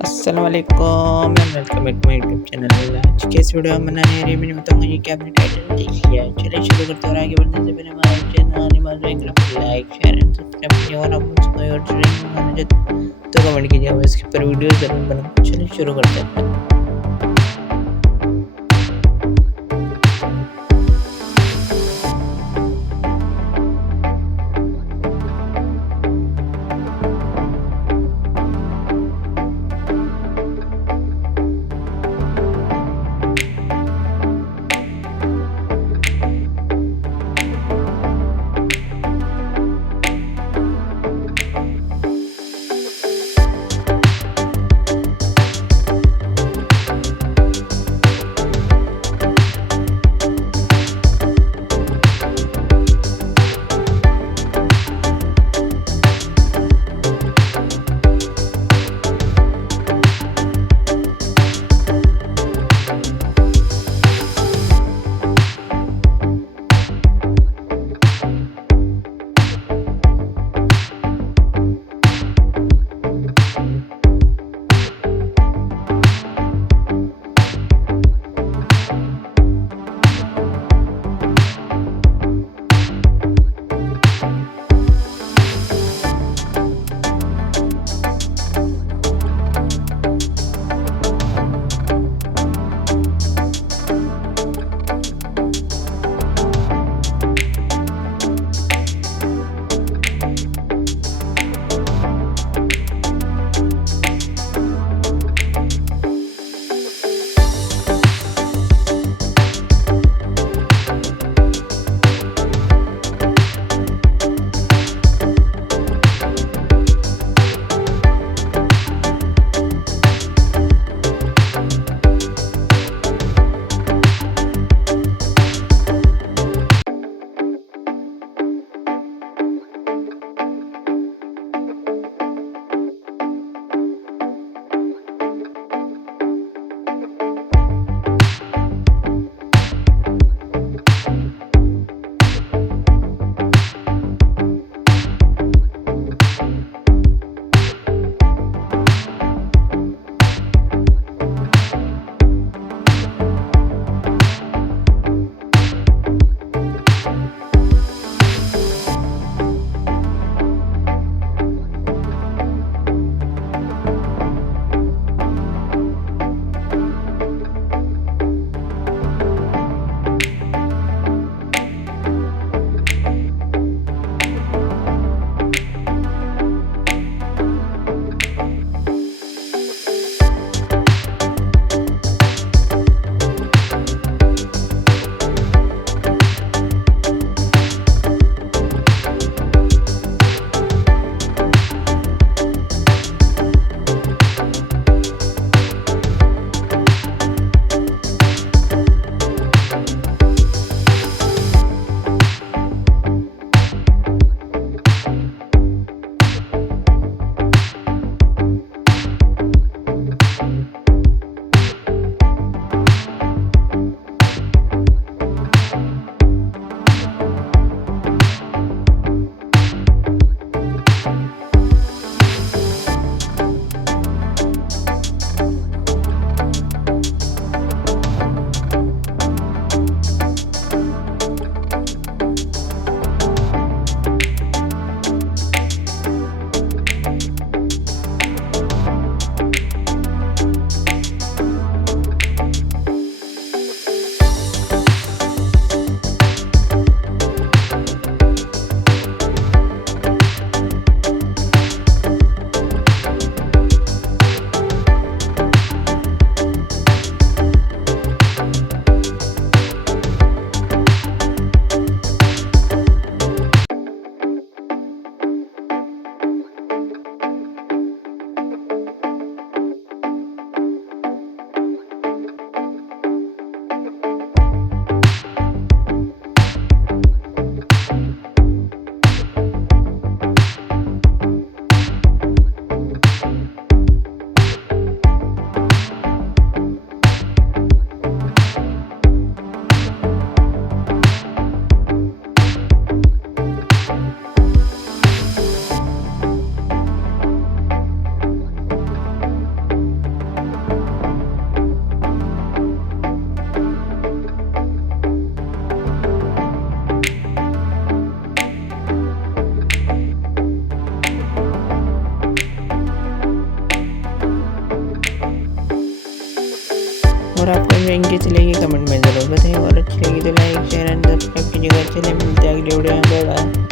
अस्सलाम वालेकुम and welcome back to my YouTube channel. आज के इस वीडियो में बनाने रही मैंने बताऊंगा जी कि आपने टाइटल देख लिया है। चलिए शुरू करते हैं और आगे बढ़ने से पहले हमारे चैनल इमास को लाइक शेयर एंड सब्सक्राइब कीजिए और आप मुझसे कोई और चैनल बनाना चाहते तो कमेंट कीजिए, और इसके ऊपर वीडियो जरूर बनाऊँ। चलिए शुरू करते हैं। और आपको ड्राइंग कैसी लगी कमेंट में ज़रूर बताएं और अच्छी लगी तो लाइक शेयर एंड सब्सक्राइब कीजिएगा। चलिए मिलते हैं अगले वीडियो में। Bye bye.